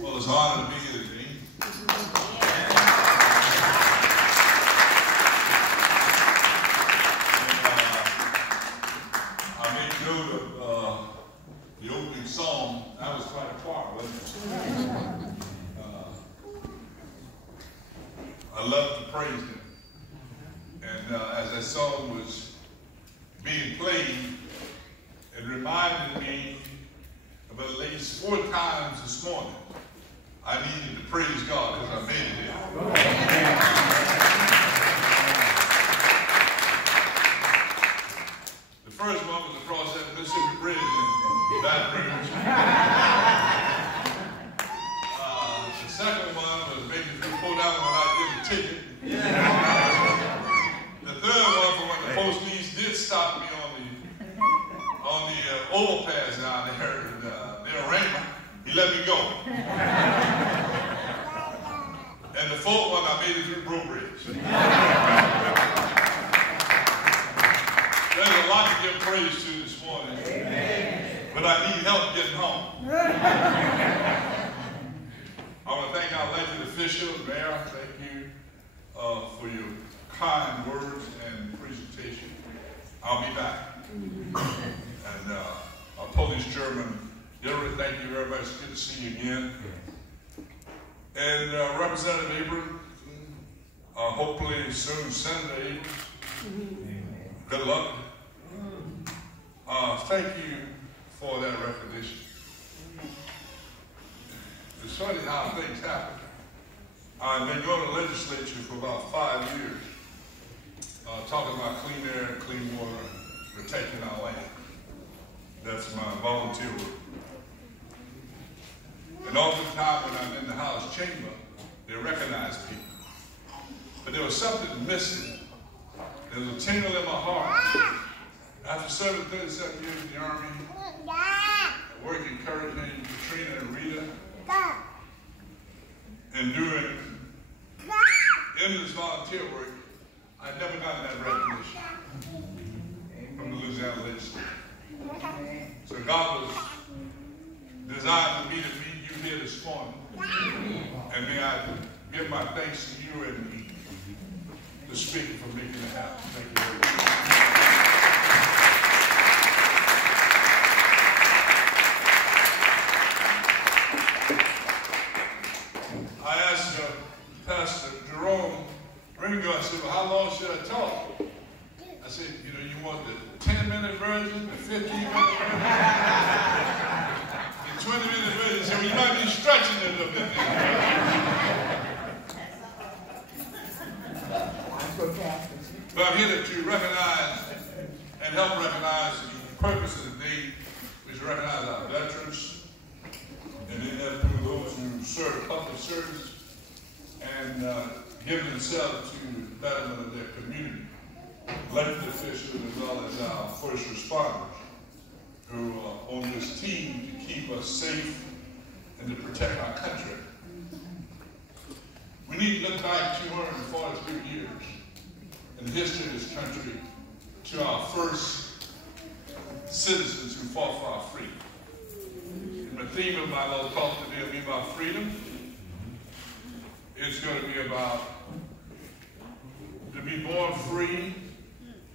Well, it's an honor to be here today. I made note of the opening song. That was quite a choir, wasn't it? I love to praise him. And as that song was being played, it reminded me of at least 4 times this morning I needed to praise God because I made it here. The first one was across that Mississippi Bridge in Baton Rouge. The second one was making me pull down when I did the ticket. The third one for when the police did stop me on the overpass down there near Raymond. He let me go. And the fourth one, I made it through Brew Bridge. There's a lot to give praise to this morning. Amen. But I need help getting home. I want to thank our elected officials, Mayor, thank you for your kind words and presentation. I'll be back. And our police chairman, Gilbert, thank you very much. It's good to see you again. And Representative Abrams, hopefully soon Senator Abrams. Good luck. Thank you for that recognition. It's funny how things happen. I've been going to the legislature for about 5 years, talking about clean air and clean water and protecting our land. That's my volunteer work. And all the time when I'm in the House chamber, they recognize people. But there was something missing. There was a tingle in my heart. After serving 37 years in the Army, working encouraging Katrina and Rita, and doing endless volunteer work, I'd never gotten that recognition from the Louisiana legislature. So God was designed for me to meet you here this morning. And may I give my thanks to you and the speaker for making it happen. Thank you very much. I asked Pastor Jerome Ringo, I said, well, how long should I talk? I said, you know, you want the 10-minute version, the 15-minute version, the 20-minute version? He said, well, you might be stretching it a little bit there. But I'm here to recognize and help recognize the purpose of the day, which is recognize our veterans, and then through those who serve public service and give themselves to the betterment of their community. Elected officials as well as our first responders who are on this team to keep us safe and to protect our country. We need to look back 243 years in the history of this country to our first citizens who fought for our freedom. And the theme of my little talk today will be about freedom. It's going to be about to be born free.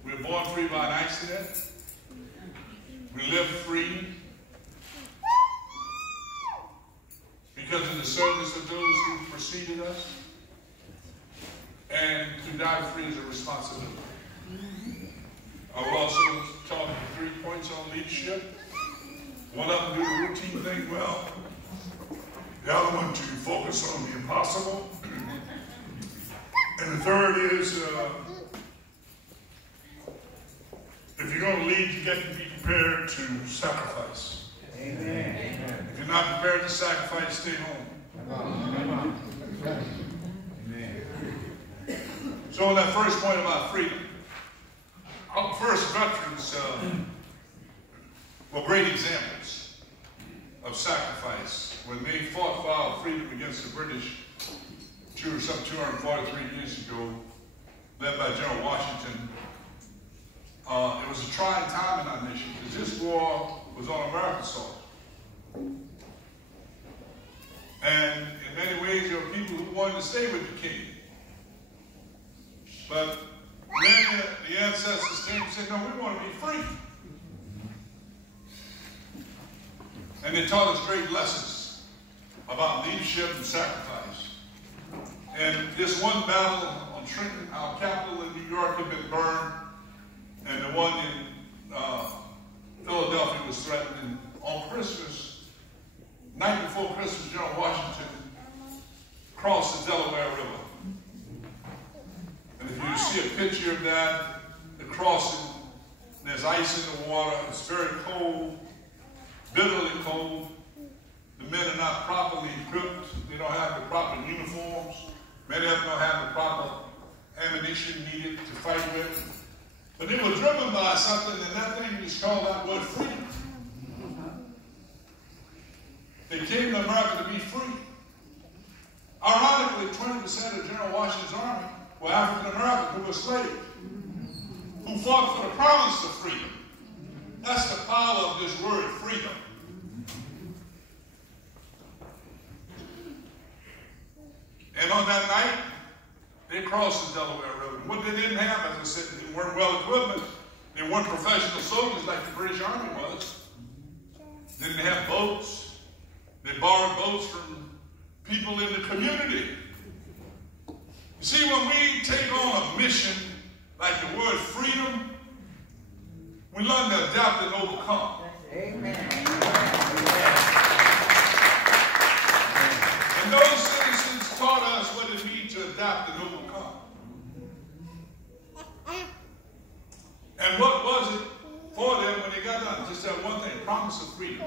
We're born free by an accident. We live free because of the service of those who preceded us. And to die free is a responsibility. I will also talk 3 points on leadership. One of them do the routine thing well. The other one to focus on the impossible. And the third is, if you're going to lead, you get to be prepared to sacrifice. Amen. If you're not prepared to sacrifice, stay home. Amen. So on that first point about freedom, our first veterans were great examples of sacrifice. When they fought for our freedom against the British some 243 years ago, led by General Washington, it was a trying time in our nation because this war was on American soil. And in many ways, there were people who wanted to stay with the king. But many of the ancestors came and said, no, we want to be free. And they taught us great lessons about leadership and sacrifice. And this one battle on Trenton, our capital in New York, had been burned. And the one in Philadelphia was threatened. And on Christmas, night before Christmas, General Washington crossed the Delaware River. And if you see a picture of that, the crossing, there's ice in the water, it's very cold, bitterly cold. The men are not properly equipped. They don't have the proper uniforms. Many of them don't have the proper ammunition needed to fight with. But they were driven by something, and that thing is called that word freedom. They came to America to be free. Ironically, 20% of General Washington's army were African Americans who were slaves, who fought for the promise of freedom. That's the power of this word, freedom. And on that night, they crossed the Delaware River. What they didn't have, as I said, they weren't well equipped. They weren't professional soldiers like the British Army was. They didn't have boats. They borrowed boats from people in the community. You see, when we take on a mission like the word freedom, we learn to adapt and overcome. Amen. And those citizens taught us what it means to adapt and overcome. And what was it for them when they got done? Just that one thing, promise of freedom.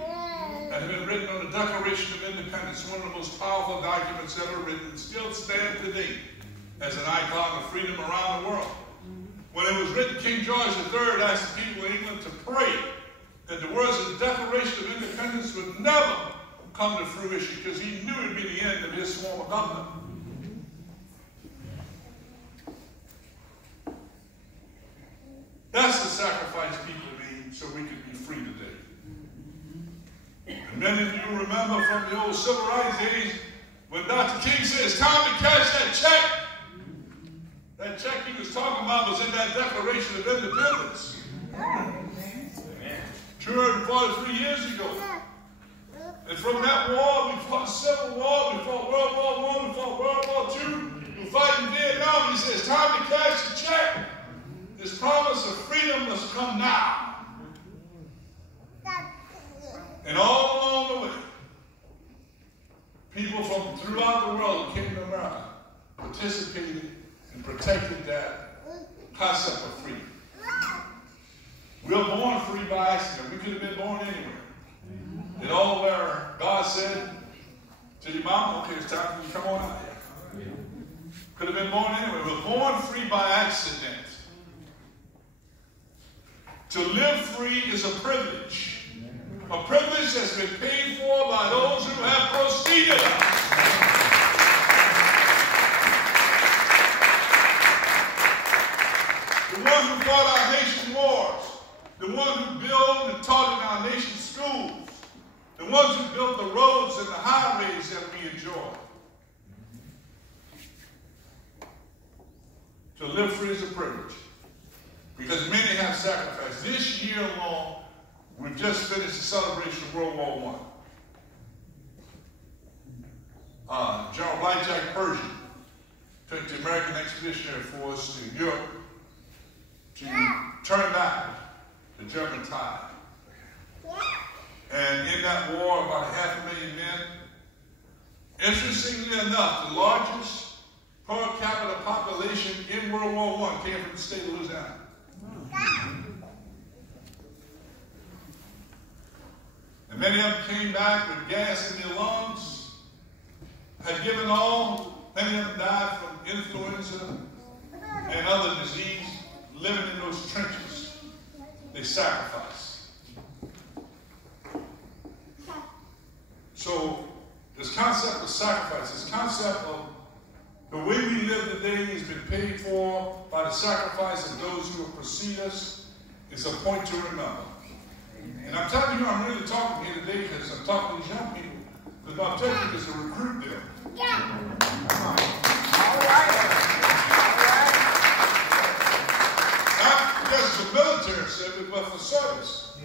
That had been written on the Declaration of Independence, one of the most powerful documents ever written, still stands today as an icon of freedom around the world. When it was written, King George III asked the people of England to pray that the words of the Declaration of Independence would never come to fruition, because he knew it would be the end of his form of government. That's the sacrifice people made so we could be free today. And many of you remember from the old civil rights days when Dr. King said, it's time to cash that check. That check he was talking about was in that Declaration of Independence. 243 years ago. And from that war, we fought Civil War, we fought World War I, we fought World War II, we fought in Vietnam. He says, it's time to cash the check. This promise of freedom must come now. And all along the way, people from throughout the world who came to America participated and protected that concept of freedom. We were born free by accident. We could have been born anywhere. And all where God said to your mom, okay, it's time for you to come on out here. Could have been born anywhere. We were born free by accident. To live free is a privilege. A privilege that's been paid for by those who have preceded us. The one who fought our nation's wars. The one who built and taught in our nation's schools. The ones who built the roads and the highways that we enjoy. To live free is a privilege. Because many have sacrificed. This year alone, we've just finished the celebration of World War I. General Blackjack Pershing took the American Expeditionary Force to Europe to turn back the German tide. And in that war, about 500,000 men. Interestingly enough, the largest per capita population in World War I came from the state of Louisiana. And many of them came back with gas in their lungs, had given all. Many of them died from influenza and other disease, living in those trenches. They sacrificed. So this concept of sacrifice, this concept of the way we live today has been paid for by the sacrifice of those who have preceded us. It's a point to remember. And I'm telling you, I'm really talking here today because I'm talking to these young people. Because my objective is to recruit them. Yeah. All right. Not just for military service, but for service.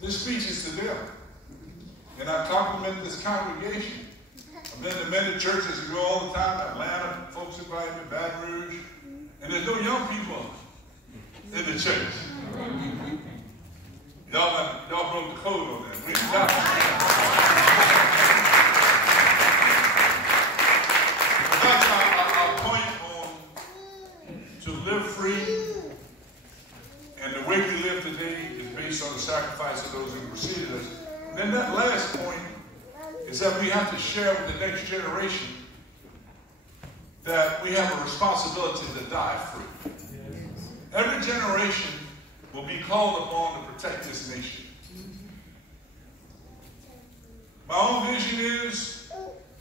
This speech is to them. And I compliment this congregation. I've been to many churches that go all the time. Atlanta, folks invite me, Baton Rouge. And there's no young people in the church. Y'all broke the code on that. Our point on to live free, and the way we live today is based on the sacrifice of those who preceded us. And then that last point is that we have to share with the next generation that we have a responsibility to die free. Every generation will be called upon to protect this nation. My own vision is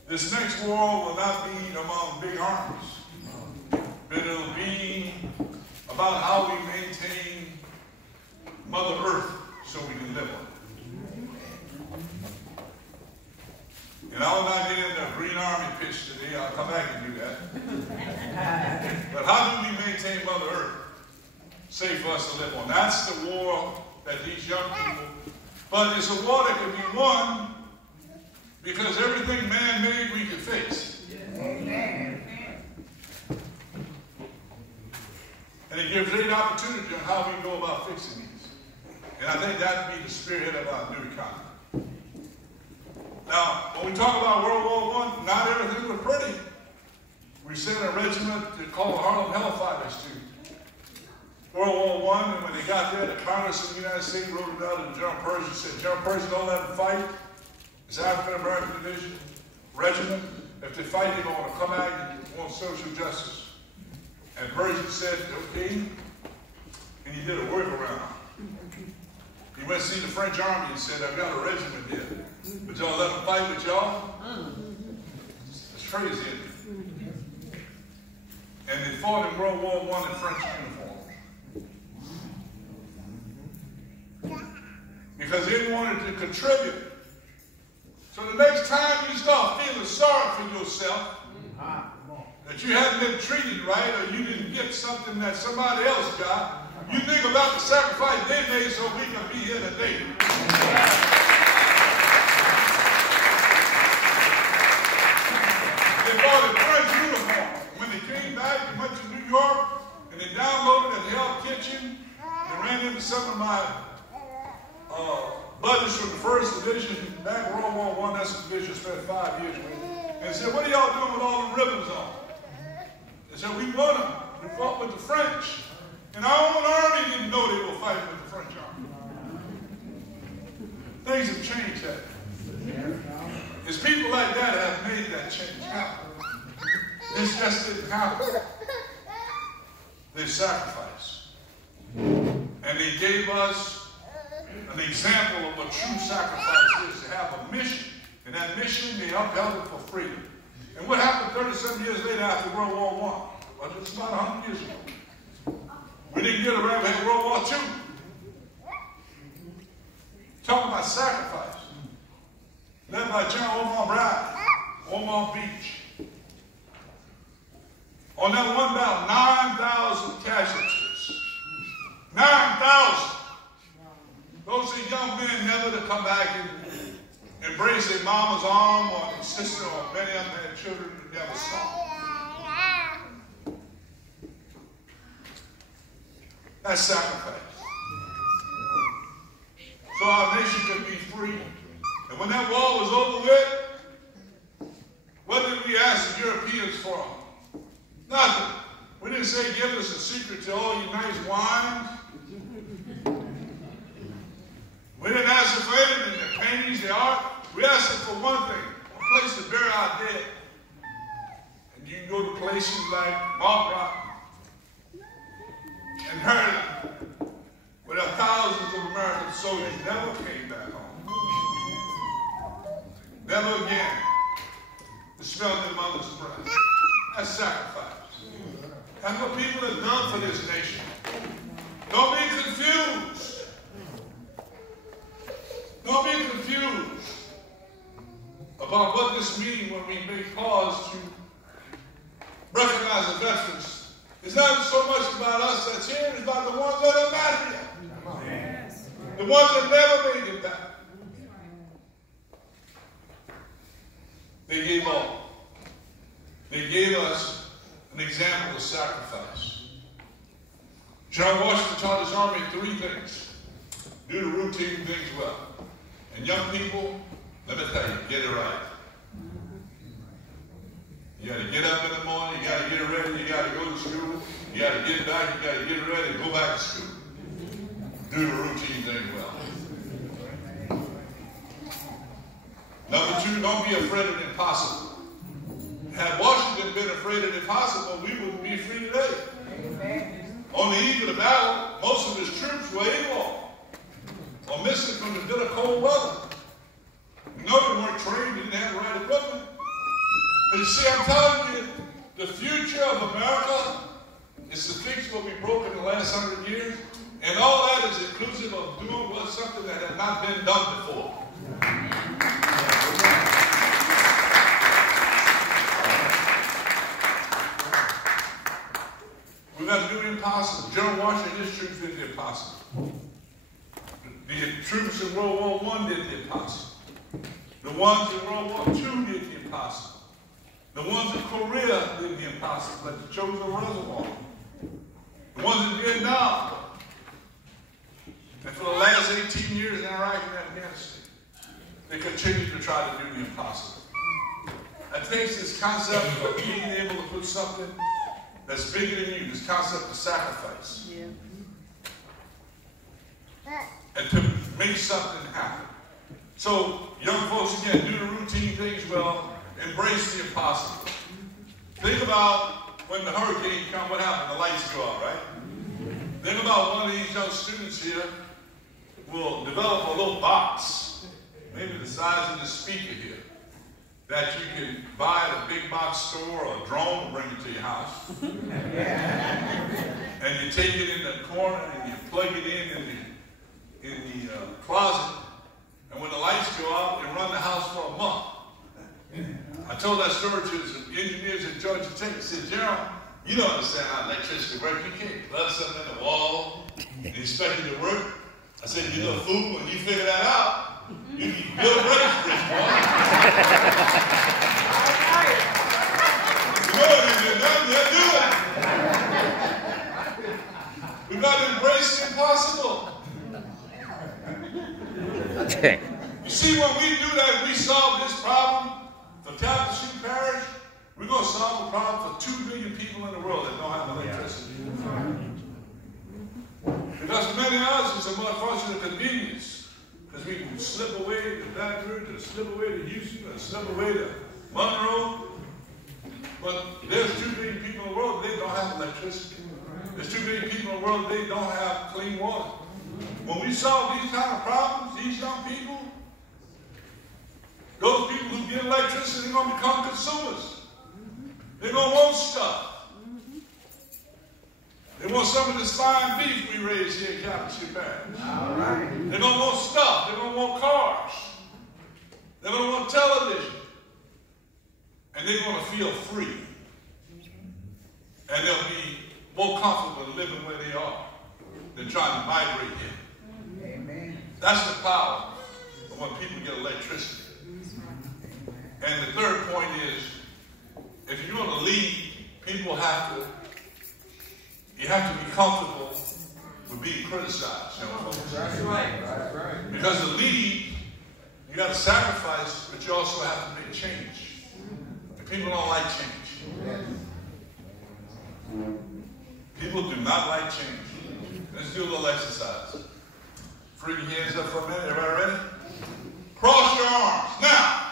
this next war will not be among big armies, but it'll be about how we maintain Mother Earth so we can live on it. And I will not get into a Green Army pitch today. I'll come back and do that. But how do we maintain Mother Earth safe for us to live on? That's the war that these young people, but it's a war that can be won because everything man-made we can fix. Amen. And it gives great opportunity on how we go about fixing these. And I think that would be the spirit of our new economy. Now, when we talk about World War I, not everything was pretty. We sent a regiment called the Harlem Hellfighters to World War I, and when they got there, the Congress of the United States wrote it out to General Pershing and said, General Pershing, don't let them fight. It's African-American Division regiment. If they fight, they're going to come out and want social justice. And Pershing said, okay, and he did a workaround. He went to see the French army and said, I've got a regiment here. But y'all let them fight with y'all? It's crazy, isn't it? And they fought in World War I in French uniforms. Because they wanted to contribute. So the next time you start feeling sorry for yourself, that you hadn't been treated right or you didn't get something that somebody else got, you think about the sacrifice they made so we can be here today. They bought a French uniform. When they came back, they went to New York and they downloaded at Hell Kitchen. They ran into some of my buddies from the 1st Division back in World War I. That's the division I spent 5 years with. And said, what are y'all doing with all the ribbons on? They said, we won them. We fought with the French. And our own army didn't know they were fighting with the French army. Things have changed that. It's people like that that have made that change happen. This just didn't happen. They sacrificed. And they gave us an example of what true sacrifice is, to have a mission. And that mission, they upheld it for freedom. And what happened 37 years later after World War I? Well, it's about 100 years ago. We didn't get around to World War II. Talking about sacrifice. Led by General Omar Brad, Omaha Beach. On that one battle, 9,000 casualties. 9,000. Those are young men never to come back and embrace their mama's arm or their sister, or many of them had children who never saw. That's sacrifice. So our nation can be free. And when that war was over with, what did we ask the Europeans for? Nothing. We didn't say, give us a secret to all you nice wines. We didn't ask them for anything, the paintings, the art. We asked them for one thing, a place to bury our dead. And you can go to places like Mont Rock and Hurley, where there are thousands of American soldiers never came back home. Never again to smell their mother's breath. That's sacrifice. That's what people have done for this nation. Don't be confused. Don't be confused. about what this means when we make pause to recognize the veterans. It's not so much about us that's here, it's about the ones that are not here. Yes. The ones that never made it back. They gave all. They gave us an example of sacrifice. General Washington taught his army three things. Do the routine things well. And young people, let me tell you, get it right. You got to get up in the morning, you got to get ready, you got to go to school, you got to get back, you got to get ready, go back to school. Do the routine thing well. Number two, don't be afraid of the impossible. Had Washington been afraid of the impossible, we wouldn't be free today. Amen. On the eve of the battle, most of his troops were AWOL or missing from the bitter cold weather. No, they weren't trained, they didn't have the right equipment. But you see, I'm telling you, the future of America is to fix what we broke in the last 100 years, and all that is inclusive of doing something that had not been done before. We've got to do the impossible. General Washington, his troops did the impossible. The troops in World War I did the impossible. The ones in World War II did the impossible. The ones in Korea did the impossible at the Chosin Reservoir. The ones in Vietnam. And for the last 18 years in Iraq and Afghanistan, they continue to try to do the impossible. I think this concept of being able to put something that's bigger than you, this concept of sacrifice. Yeah. And to make something happen. So, young folks, again, do the routine things well. Embrace the impossible. Think about when the hurricane comes, what happened? The lights go out, right? Think about one of these young students here will develop a little box, maybe the size of this speaker here, that you can buy at a big box store or a drone and bring it to your house. And you take it in the corner and you plug it in the closet. And when the lights go out, they run the house for a month. I told that story to some engineers at Georgia Tech. I said, Gerald, you don't understand how electricity works. You can't plug something in the wall and expect it to work. I said, you little fool, when you figure that out, you can build a race bridge, boy. You know it ain't nothing yet, do it. We've got to embrace the impossible. Okay. You see, when we do that, we solve this problem for Tapestry Parish. We're going to solve the problem for 2 million people in the world that don't have electricity. Because for many of us, it's a more functional convenience. Because we can slip away to Baton Rouge, or slip away to Houston, or slip away to Monroe. But there's 2 million people in the world that they don't have electricity. There's 2 million people in the world that they don't have clean water. When we solve these kind of problems, these young people, those people who get electricity, they're going to become consumers. They're going to want stuff. They want some of this fine beef we raise here in Tapestry Parish. All right. They're going to want stuff. They're going to want cars. They're going to want television. And they're going to feel free. And they'll be more comfortable living where they are than trying to migrate here. Amen. That's the power of when people get electricity. And the third point is, if you're going to lead, people you have to be comfortable with being criticized. That's right. That's right. Because to lead, you got to sacrifice, but you also have to make change. And people don't like change. People do not like change. Let's do a little exercise. Free your hands up for a minute. Everybody ready? Cross your arms. Now.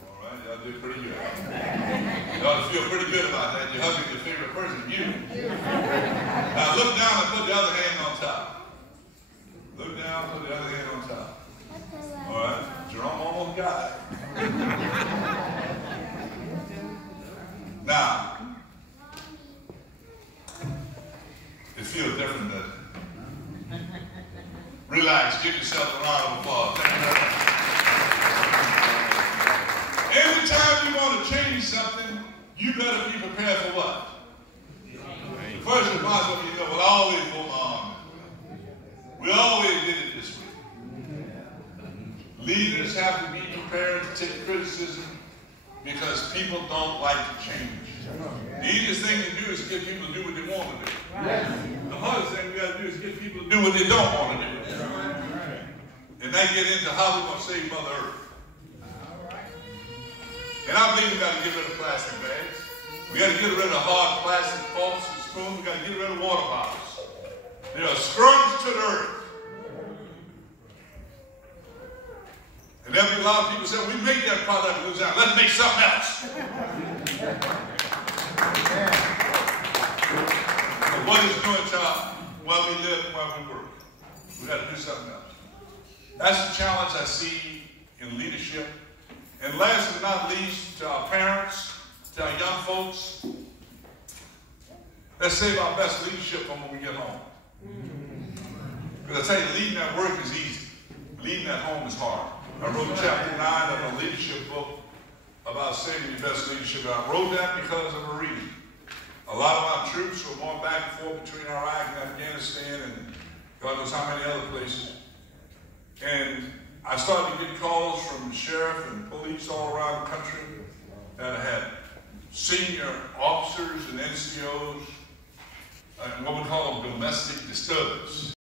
All right, y'all did pretty good. You ought to feel pretty good about that. You're hugging your favorite person, you. Now look down and put the other hand on top. Look down, put the other hand on top. All right, Jerome almost got it. Now, it feels different, doesn't it? Relax, give yourself a round of applause. Thank you very much. Anytime you want to change something, you better be prepared for what? The first response will be, well, I always put my arm in. We always did it this way. Leaders have to be prepared to take criticism because people don't like to change. The easiest thing to do is get people to do what they want to do. The hardest thing we got to do is get people to do what they don't want to do. And they get into how we're going to save Mother Earth. And I believe we got to get rid of plastic bags. We got to get rid of hard plastic forks and spoons. We got to get rid of water bottles. They are scourge to the earth. And there'll be a lot of people saying, we make that product lose out. Let's make something else. But what is doing, child, while we live and while we work? We got to do something else. That's the challenge I see in leadership. And last but not least, to our parents, to our young folks, let's save our best leadership for when we get home. Because I tell you, leading at work is easy. Leading at home is hard. I wrote chapter 9 of a leadership book about saving your best leadership. I wrote that because of a reason. A lot of our troops were going back and forth between Iraq and Afghanistan and God knows how many other places. And I started to get calls from the sheriff and police all around the country that had senior officers and NCOs, and what we call them domestic disturbance.